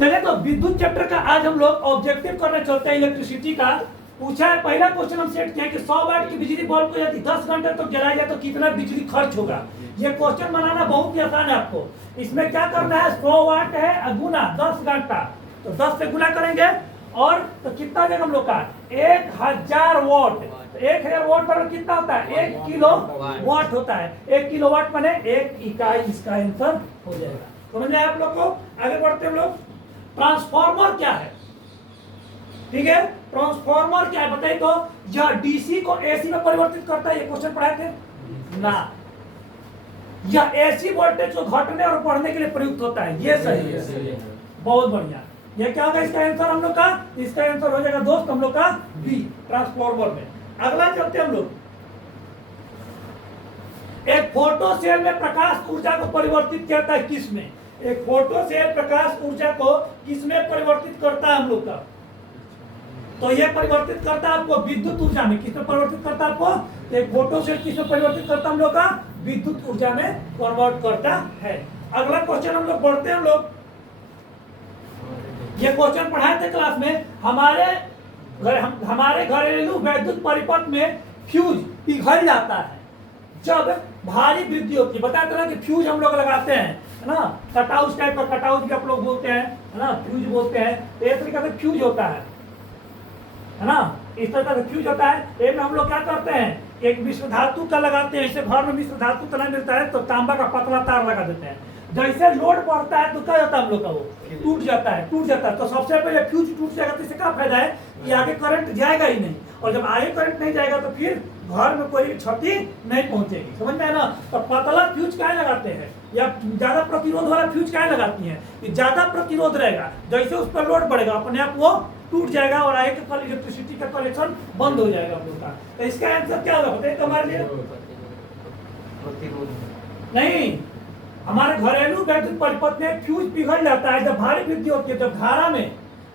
चलिए तो विद्युत चैप्टर का आज हम लोग ऑब्जेक्टिव करने चलते हैं। इलेक्ट्रिसिटी का पूछा है, पहला क्वेश्चन हम सेट किया है कि 100 वाट की बिजली बल्ब को यदि 10 घंटे तक जलाया जाए तो कितना बिजली खर्च होगा। ये क्वेश्चन बनाना बहुत ही आसान है आपको। इसमें क्या करना है, 100 वाट है गुना 10 घंटा, तो 10 से गुना करेंगे और तो कितना देगा हम लोग का 1000 वाट। तो 1000 वाट पर कितना होता है, 1 किलो वाट होता है। 1 किलो वाट माने 1 इकाई, इसका आंसर हो जाएगा। समझ में आया आप लोग को? आगे बढ़ते हम लोग। ट्रांसफार्मर क्या है, ठीक है, ट्रांसफार्मर क्या है बताइए तो। यह डीसी को एसी में परिवर्तित करता है, ये क्वेश्चन पढ़ाए थे ना। यह एसी वोल्टेज को घटने और बढ़ने के लिए प्रयुक्त होता है, ये सही है, बहुत बढ़िया। ये क्या होगा इसका आंसर हम लोग का, इसका आंसर हो जाएगा दोस्त हम लोग का बी, ट्रांसफार्मर में। अगला चलते हम लोग। एक फोटो सेल में प्रकाश ऊर्जा को परिवर्तित करता है किसमें? एक फोटो सेल प्रकाश ऊर्जा को किसमें परिवर्तित करता है हम लोग का? तो ये परिवर्तित करता है आपको विद्युत ऊर्जा में। किसमें परिवर्तित करता है आपको? एक फोटो सेल किसमें परिवर्तित करता है हम लोग का? विद्युत ऊर्जा में कन्वर्ट करता है। अगला क्वेश्चन हम लोग बढ़ते हैं हम लोग। ये क्वेश्चन पढ़ाए थे क्लास में। हमारे घरेलू वैद्युत परिपथ में फ्यूज पिघल जाता है जब भारी वृद्धि होती है। बताया था ना कि फ्यूज हम लोग लगाते हैं, है ना, कटआउट टाइप का, कटआउट भी आप लोग बोलते हैं, है ना, फ्यूज बोलते हैं। तो एक तरीके से फ्यूज होता है ना, इस तरह का फ्यूज होता है। एक में हम लोग क्या करते हैं, एक मिश्र धातु का लगाते हैं। इसे घर में मिश्र धातु का नहीं मिलता है तो तांबा का पतला तार लगा देते हैं। जैसे लोड बढ़ता है तो क्या होता है हम लोग का, वो टूट जाता है, टूट जाता है। तो सबसे पहले फ्यूज टूट जाएगा तो इससे क्या फायदा है कि आगे करंट जाएगा ही नहीं, और जब आगे करंट नहीं जाएगा तो फिर घर में कोई क्षति नहीं पहुंचेगी। समझ में है ना? तो पतला फ्यूज क्या लगाते हैं या ज्यादा प्रतिरोध वाला फ्यूज क्या लगाती है कि ज्यादा प्रतिरोध रहेगा, जैसे उस पर लोड बढ़ेगा अपने आप वो टूट जाएगा और आगे के इलेक्ट्रिसिटी का कनेक्शन बंद हो जाएगा हम लोग का। तो इसका आंसर क्या होगा बताइए तुम्हारे लिए? नहीं, हमारे घरेलू वैद्युत परिपथ में फ्यूज पिघल जाता है जब भारी वृद्धि होती है, जब धारा में,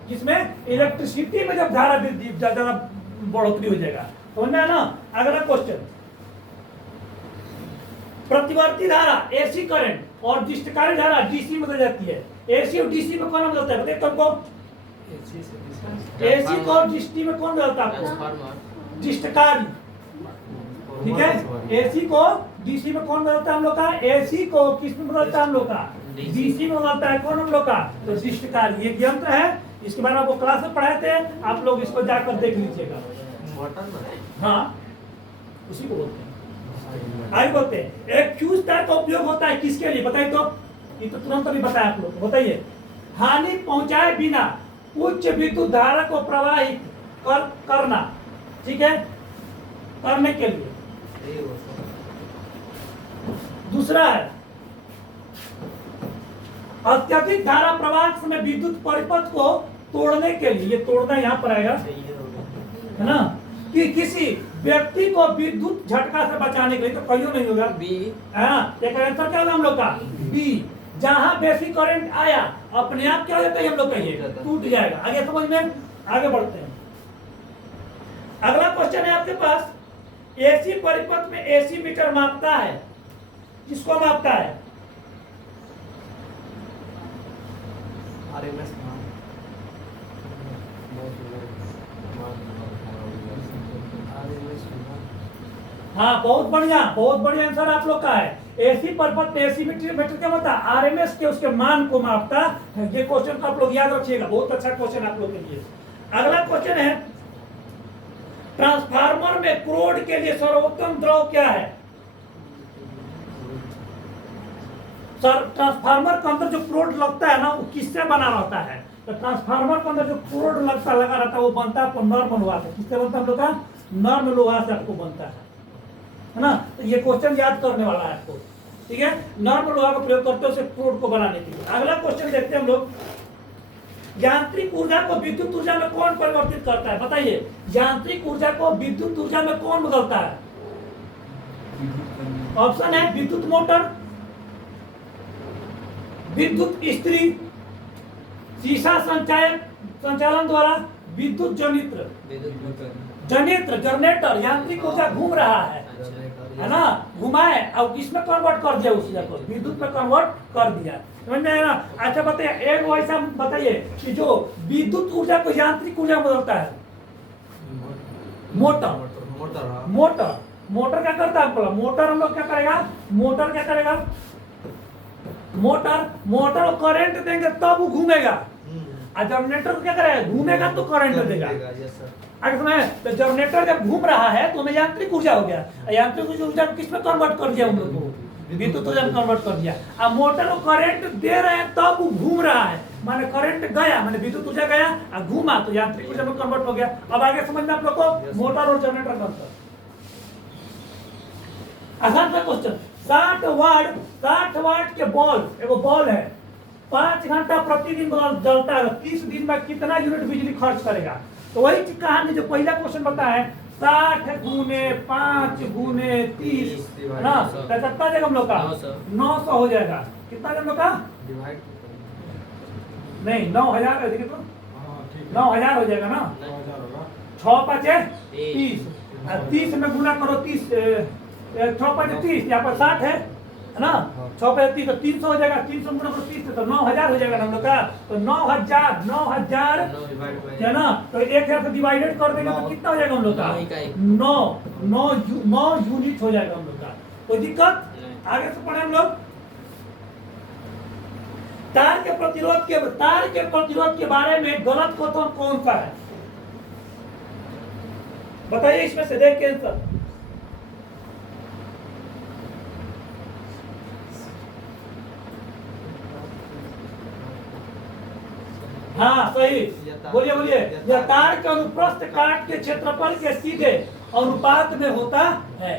जिसमें इलेक्ट्रिसिटी में जब धारा वृद्धि ज्यादा बढ़ोतरी हो जाएगा। समझ में है ना? अगला क्वेश्चन। प्रतिवर्ती धारा एसी करंट और डिस्टकारी धारा डीसी में बदल जाती है। एसी और डीसी में कौन बदलता है बताइए तुमको? एसी को और डीसी में कौन बदलता है आपको? डिस्टकारी, ठीक है। एसी को डीसी में कौन बदलता है हम लोग का? एसी को किस में बदलता है हम लोग का? डीसी में बदलता है। कौन हम लोग का? तो डिस्टकारी एक यंत्र है, इसके बारे में आपको क्लास में पढ़ाए थे, आप लोग इसको जाकर देख लीजिएगा। हाँ, उसी को बोलते हैं। आगे बोलते हैं एक फ्यूज तार का उपयोग होता है किसके लिए बताइए तो? ये तो तुरंत अभी बताया आप लोग, बताइए। हानि पहुंचाए बिना उच्च विद्युत धारा को प्रवाहित करना, ठीक है, करने के लिए। दूसरा है अत्यधिक धारा प्रवाह के समय विद्युत परिपथ को तोड़ने के लिए, ये तोड़ना यहाँ पर आएगा, है ना, कि किसी व्यक्ति को विद्युत झटका से बचाने के लिए। तो कहियो नहीं होगा बी। हाँ, एक आंसर क्या होगा हम लोग का? बी। जहां बेसिक करंट आया अपने आप क्या हो जाता है हम लोग कहिए, टूट जाएगा। आगे समझ में? आगे बढ़ते हैं। अगला क्वेश्चन है आपके पास। एसी परिपथ में एसी मीटर मापता है, किसको मापता है? आरएमएस हाँ, बहुत बढ़िया, बहुत बढ़िया आंसर आप लोग का है। एसी परिपथ में एसी मीटर क्या होता है? आरएमएस के उसके मान को मापता है। ये क्वेश्चन को आप लोग याद रखिएगा, बहुत अच्छा क्वेश्चन आप लोग के लिए। अगला क्वेश्चन है ट्रांसफार्मर में क्रोड के लिए सर्वोत्तम द्रव क्या है? सर, ट्रांसफार्मर के अंदर जो क्रोड लगता है ना, वो किससे बना रहता है? तो ट्रांसफार्मर के अंदर जो क्रोड लगा रहता है वो बनता है नर्म लोहा से। किससे बनता है हम लोग का? नर्म लोहा से आपको बनता है ना। तो ये क्वेश्चन याद करने वाला है आपको, ठीक है। नर्म लोहा का प्रयोग करते हैं उसे क्रोड को बनाने के लिए। अगला क्वेश्चन देखते हैं हम लोग। यांत्रिक ऊर्जा को विद्युत ऊर्जा में कौन परिवर्तित करता है बताइए? यांत्रिक ऊर्जा को विद्युत ऊर्जा में कौन बदलता है? ऑप्शन है विद्युत मोटर, विद्युत इस्त्री, शीशा संचालन द्वारा, विद्युत जनरेटर। यांत्रिक ऊर्जा घूम रहा है ना, घुमाए और किसमें कन्वर्ट कर दिया, उस ऊर्जा को विद्युत में कन्वर्ट कर दिया। समझ में आया ना? अच्छा बताइए, एक वैसा बताइए कि जो विद्युत ऊर्जा को यांत्रिक ऊर्जा में बदलता है। मोटर। मोटर मोटर क्या करता है? मोटर हम लोग क्या करेगा? मोटर क्या करेगा? मोटर को करंट देंगे तब वो घूमेगा। और जनरेटर को क्या करेगा? घूमेगा तो करंट देगा। आगे सुना है, तो जनरेटर जब घूम रहा है तो हमें यांत्रिक ऊर्जा हो गया। यांत्रिक ऊर्जा को किस में कन्वर्ट कर दिया? हम लोग को विद्युत ऊर्जा में कन्वर्ट कर दिया। अब मोटर को करंट दे रहे हैं तब वो घूम रहा है, माने करंट गया, माने विद्युत ऊर्जा गया और घूमा तो यांत्रिक ऊर्जा में कन्वर्ट हो गया। अब आगे समझ में आप लोग को मोटर और जनरेटर का अंतर। आसान सा क्वेश्चन। 60 वाट के बल्ब, एगो बल्ब है, 5 घंटा प्रतिदिन बल्ब जलता है, 30 दिन में कितना यूनिट बिजली खर्च करेगा? तो वही कहानी जो पहला क्वेश्चन बताया है, 60 गुने 5 गुने 30 है ना, कितना जाएगा हम लोग का? 900 हो जाएगा। कितना हम लोग का? नहीं 9000 है, देखिए तो 9000 हो जाएगा ना। 6 5 30, 30 में गुना करो, 30 6 5 30, यहाँ पर 60 है ना, 6 5 30 तो 300 हो जाएगा, 300 गुना करो 30 तो 9000 हो जाएगा ना हम लोग का। तो 9000 है ना, तो 1000 से डिवाइडेड कर देंगे तो कितना हो जाएगा हम लोग का? 9 यूनिट हो जाएगा हम लोग का। कोई दिक्कत? आगे से पढ़े हम लोग। तार के प्रतिरोध के बारे में गलत कथन कौन सा है? बताइए इसमें से, देख के आंसर। हाँ सही, बोलिए बोलिए। यह तार के अनुप्रस्थ काट के क्षेत्रफल के सीधे अनुपात में होता है।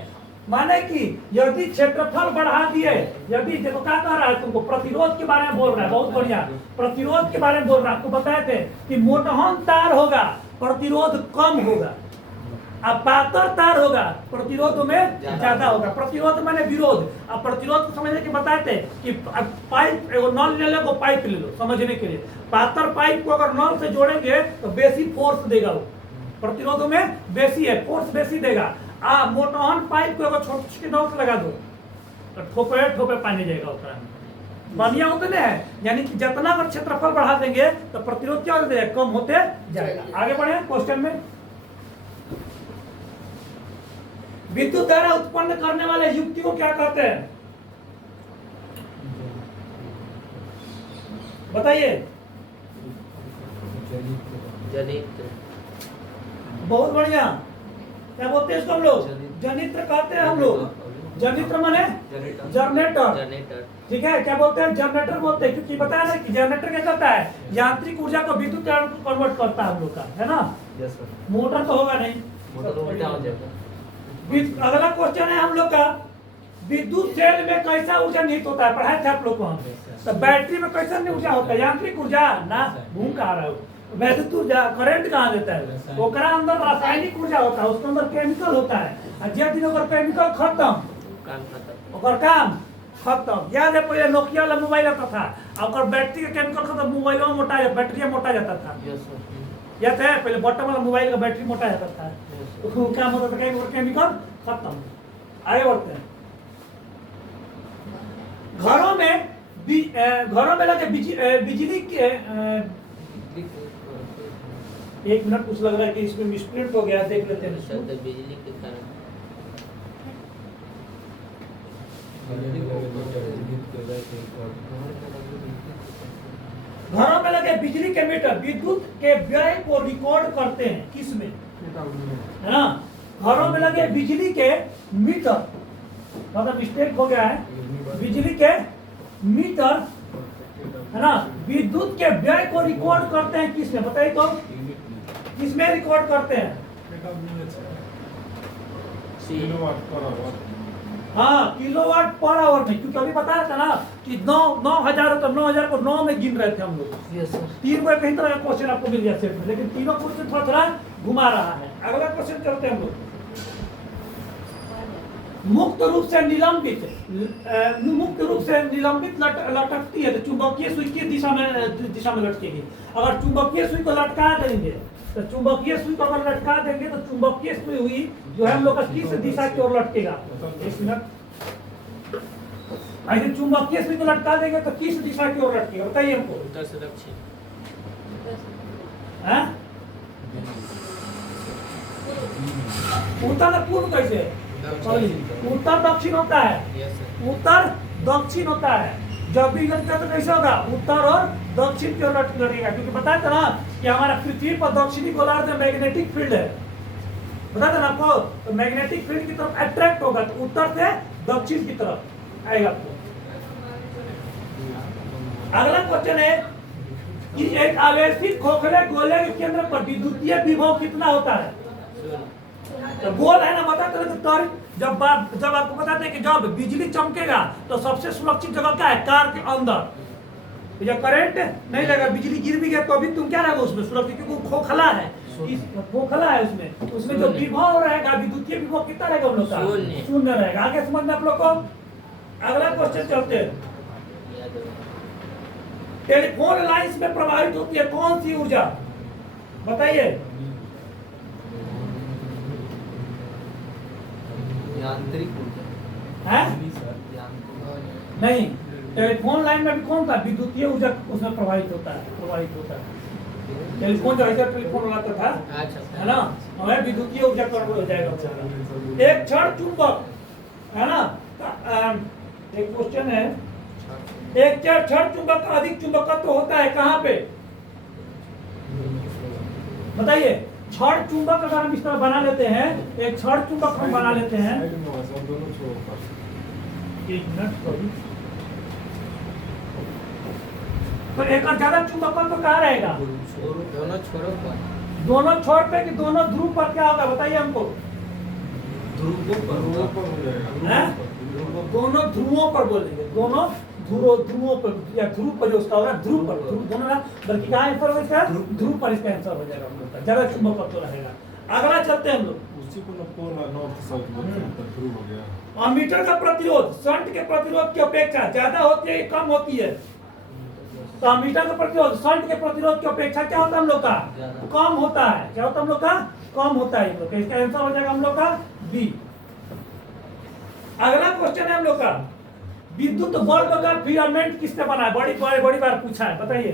माने कि यदि क्षेत्रफल बढ़ा दिए, यदि देखो क्या कह रहा है तुमको, प्रतिरोध के बारे में बोल रहा है, बहुत बढ़िया, प्रतिरोध के बारे में बोल रहा है। आपको बताए थे कि मोटहन तार होगा प्रतिरोध कम होगा, अब पातर तार होगा प्रतिरोध में ज्यादा होगा। प्रतिरोध माने विरोध। अब प्रतिरोध को समझने के बताए थे कि पाइप, एगो नल ले लो, पाइप ले लो समझने के लिए। पातर पाइप को अगर नल से जोड़ेंगे तो बेसी फोर्स देगा, वो प्रतिरोध में बेसी है, फोर्स बेसी देगा। मोटहन पाइप को अगर छोटे छोटे नल से लगा दो तो ठोपे ठोपे पानी जाएगा उसका, बढ़िया होते है। यानी कि जितना अगर क्षेत्रफल बढ़ा देंगे तो प्रतिरोध क्या होता है? कम होते जाएगा। आगे बढ़े क्वेश्चन में। विद्युत धारा उत्पन्न करने वाले युक्ति को क्या कहते हैं? बताइए। जनित्र। बहुत बढ़िया। क्या बोलते हैं इसको हम लोग? जनित्र कहते हैं हम लोग। जनित्र माने जनरेटर। ठीक है, क्या बोलते हैं? जनरेटर बोलते हैं, क्योंकि बताया ना कि जनरेटर क्या करता है? यांत्रिक ऊर्जा को विद्युत ऊर्जा में कन्वर्ट करता है हम लोग का, है ना। मोटर तो होगा नहीं, मोटर उल्टा हो जाएगा। अगला क्वेश्चन है हम लोग का, विद्युत सेल में कैसा ऊर्जा निहित होता है? पढ़ाए थे आप लोग को हम। तो बैटरी में कैसा ऊर्जा होता है? यांत्रिक ऊर्जा ना, घूम कहाँ रहा हो, वैद्युत ऊर्जा करंट कहाँ देता है? ओकरा अंदर रासायनिक ऊर्जा होता है, उसके अंदर केमिकल होता है। और जब दिन अगर केमिकल खत्म, ओकर काम खत्म। याद है पहले नोकिया वाला मोबाइल आता था, और बैटरी का केमिकल खत्म, मोबाइल मोटा, बैटरी मोटा जाता था। याद है पहले बटन वाला मोबाइल का बैटरी मोटा जाता था, क्या होता था? केमिकल खत्म। आगे बढ़ते हैं। घरों में लगे बिजली के, एक मिनट कुछ लग रहा है कि इसमें मिसप्रिंट हो गया, देख लेते हैं। बिजली के कारण घरों में लगे बिजली के मीटर विद्युत के व्यय को रिकॉर्ड करते हैं, किस में? है ना, घरों में लगे बिजली के मीटर, मतलब मिस्टेक हो गया है, बिजली के मीटर है ना, विद्युत के व्यय को रिकॉर्ड करते हैं किस में? बताइए तो, किस में रिकॉर्ड करते हैं? हाँ, किलोवाट पर आवर में, क्योंकि अभी बताया था ना कि 9,000 तो 9,000 को 9 में गिन रहे थे हम लोग। तीन बार कहीं तरह का क्वेश्चन आपको मिल गया सेट में, लेकिन तीनों क्वेश्चन थोड़ा थोड़ा घुमा रहा है। अगला क्वेश्चन करते हैं हम लोग। मुक्त रूप से निलंबित लटकती है तो चुंबकीय सुई की दिशा में लटकेगी। अगर चुंबकीय सुई को लटका देंगे तो चुंबकीय सुई को अगर लटका देंगे तो चुंबकीय सुई हुई जो है हम लोग का किस दिशा की ओर लटकेगा? एक मिनट, ऐसे चुंबकीय सुई को लटका देंगे तो किस दिशा की ओर लटकेगा बताइए हमको। उत्तर से दक्षिण। हैं? उत्तर पूर्व कैसे? उत्तर दक्षिण होता है। Yes sir. उत्तर दक्षिण होता है। जब भी लटका तो कैसे होगा? उत्तर और दक्षिण की ओर लटकेगा, क्योंकि बताया था ना कि हमारा पृथ्वी पर दक्षिणी गोलार्ध में मैग्नेटिक फील्ड है, बताया था ना आपको। तो मैग्नेटिक फील्ड की तरफ अट्रैक्ट होगा तो उत्तर से दक्षिण की तरफ आएगा आपको। अगला क्वेश्चन है कि एक आवेशित खोखले गोले के केंद्र पर विद्युतीय विभव कितना होता है? तो गोल है ना, बताते हैं तो तार जब आपको बताते हैं कि जब बिजली चमकेगा तो सबसे सुरक्षित जगह क्या है? कार के अंदर। तो जब करंट नहीं लगा, बिजली गिर भी गया तो अभी तुम क्या रहेगा उसमें सुरक्षित, क्योंकि वो खोखला है, खोखला है उसमें जो विभव रहेगा विद्युतीय विभव कितना रहेगा उन लोग का? शून्य रहेगा। आगे समझ में आप लोग को। अगला क्वेश्चन चलते हैं। टेलीफोन लाइन्स में प्रभावित होती है कौन सी ऊर्जा? बताइए। यांत्रिक ऊर्जा। हैं? यांत्रिक। नहीं, टेलीफोन लाइन में भी कौन था? विद्युतीय ऊर्जा उसमें प्रभावित होता है। टेलीफोन जो ऐसा टेलीफोन लगाता था, अच्छा है ना, हमें विद्युतीय ऊर्जा प्रभावित हो जाएगा। एक क्षण चुंबक, है ना, एक क्वेश्चन है, एक क्षण चुंबक का अधिक चुंबकत्व होता है कहाँ पे? बताइए। क्षण चुंबक अगर हम इस तरह बना लेते हैं, एक क्षण चुंबक हम बना लेते हैं, एक मिनट, तो एक ज्यादा चुंबकत्व कहाँ रहेगा? दोनों छोरों पर। दोनों छोर पे कि दोनों ध्रुव पर क्या होगा? बताइए हमको। ध्रुवों पर। हैं? दोनों ध्रुवों पर बोलेंगे, दोनों ध्रुवों पर या ध्रुव पर जो उसका होगा, ध्रुव पर, ध्रुव दोनों ना, बल्कि कहाँ आंसर होगा इसका? ध्रुव पर इसका आंसर हो जाएगा हम लोग का, ज्यादा चुंबकत्व रहेगा। अगला चलते हैं हम लोग। उसी को पोल नॉर्थ साउथ ध्रुव हो गया। अमीटर का प्रतिरोध शंट के प्रतिरोध की अपेक्षा ज्यादा होती है कम होती है? तो अमीटर का प्रतिरोध शंट के प्रतिरोध की अपेक्षा क्या होता है हम लोग का? कम होता है। क्या होता है हम लोग का? कम होता है। हम लोग इसका आंसर हो जाएगा हम लोग का बी। अगला क्वेश्चन है हम लोग का, विद्युत बल्ब का फिलामेंट किससे बना है? बड़ी बार पूछा है, बताइए।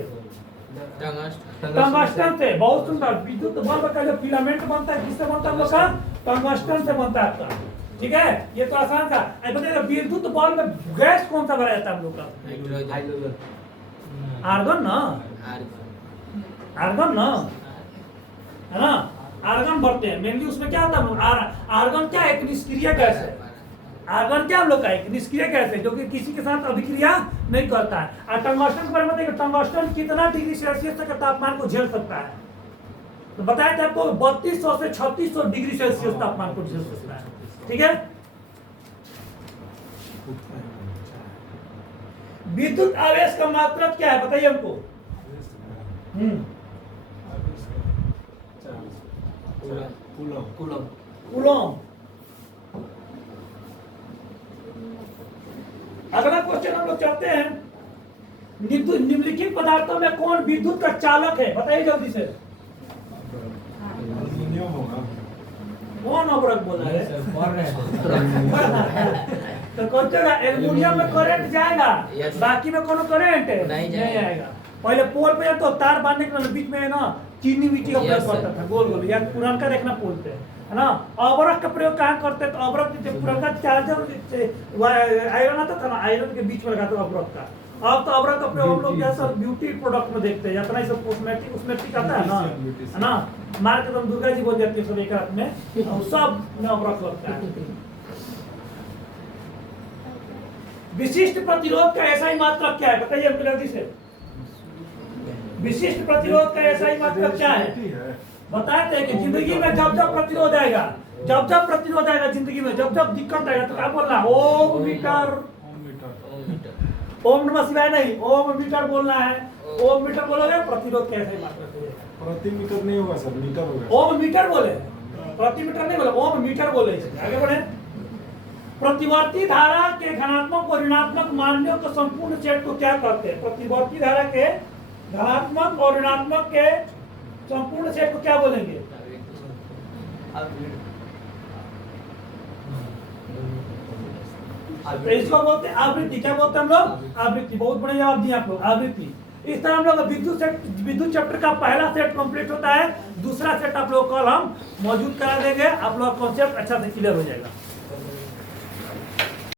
टंगस्टन से। बहुत सुंदर। विद्युत बल्ब का जो फिलामेंट बनता है किससे बनता है हम लोग का? टंगस्टन से बनता है आपका। ठीक है, ये तो आसान था। बताइए विद्युत बल्ब में गैस कौन सा भरा जाता है हम लोग का? आर्गन ना, आर्गन ना, है ना, आर्गन भरते हैं मेनली। उसमें क्या होता है? आर्गन क्या है? एक निष्क्रिय गैस है। आर्गन क्या हम लोग का? एक निष्क्रिय गैस है जो कि किसी के साथ अभिक्रिया नहीं करता है। और टंगस्टन के बारे में बताइए, टंगस्टन कितना डिग्री सेल्सियस तक के तापमान को झेल सकता है? तो बताया था आपको 3200 से 3600 डिग्री सेल्सियस तापमान को झेल सकता है। ठीक है। विद्युत आवेश का मात्रक क्या है? बताइए हमको। कूलम। अगला क्वेश्चन हम लोग चलते हैं। निम्नलिखित पदार्थों में कौन विद्युत का चालक है? बताइए जल्दी से। कौन अवरक बोला है? तो कौन सा एल्युमिनियम में करंट जाएगा, बाकी में कोनो करंट नहीं आएगा। पहले पोल पे तो तार बांधने के बीच में ना चीनी मिट्टी का प्रयोग करता था, गोल गोल, या पुरानका देखना पोल पे, है ना। अवरक का प्रयोग कहाँ करते हैं? तो अवरक जब पुरानका चार्जर आयरन आता था ना, आयरन के बीच में लगाते अवरक का। अब तो अवरक का प्रयोग हम लोग जैसा ब्यूटी प्रोडक्ट में देखते हैं, जितना सब कॉस्मेटिक उसमेटिक आता है ना, मार्केट में दुर्गा जी बोल जाती है सब एक रात में, सब में अवरक लगता है। विशिष्ट प्रतिरोध का ऐसा ही मात्रक क्या है? बताइए हमको जल्दी से। विशिष्ट प्रतिरोध का ऐसा ही मात्रक क्या है? बताते हैं कि जिंदगी में जब जब प्रतिरोध आएगा, जिंदगी में जब जब दिक्कत आएगा तो क्या बोलना? ओम मीटर। ओम नमः शिवाय नहीं, ओम मीटर बोलना है। ओम मीटर बोलोगे, प्रतिरोध कैसे मात्रक है? प्रति मीटर नहीं होगा सर, मीटर होगा। ओम मीटर बोले, प्रति मीटर नहीं बोले, ओम मीटर बोले। आगे बढ़े। प्रतिवर्ती धारा के धनात्मक और ऋणात्मक मानों के संपूर्ण सेट को क्या कहते हैं? प्रतिवर्ती धारा के धनात्मक और ऋणात्मक के संपूर्ण सेट को क्या बोलेंगे? तो इसको बोलते हैं आवृत्ति। क्या बोलते हैं हम लोग? आवृत्ति। बहुत बढ़िया जवाब दिए आप लोग, आवृत्ति। इस तरह हम लोग विद्युत चैप्टर का पहला सेट कंप्लीट होता है। दूसरा सेट आप लोग कल हम मौजूद करा देंगे, आप लोग कॉन्सेप्ट अच्छा से क्लियर हो जाएगा।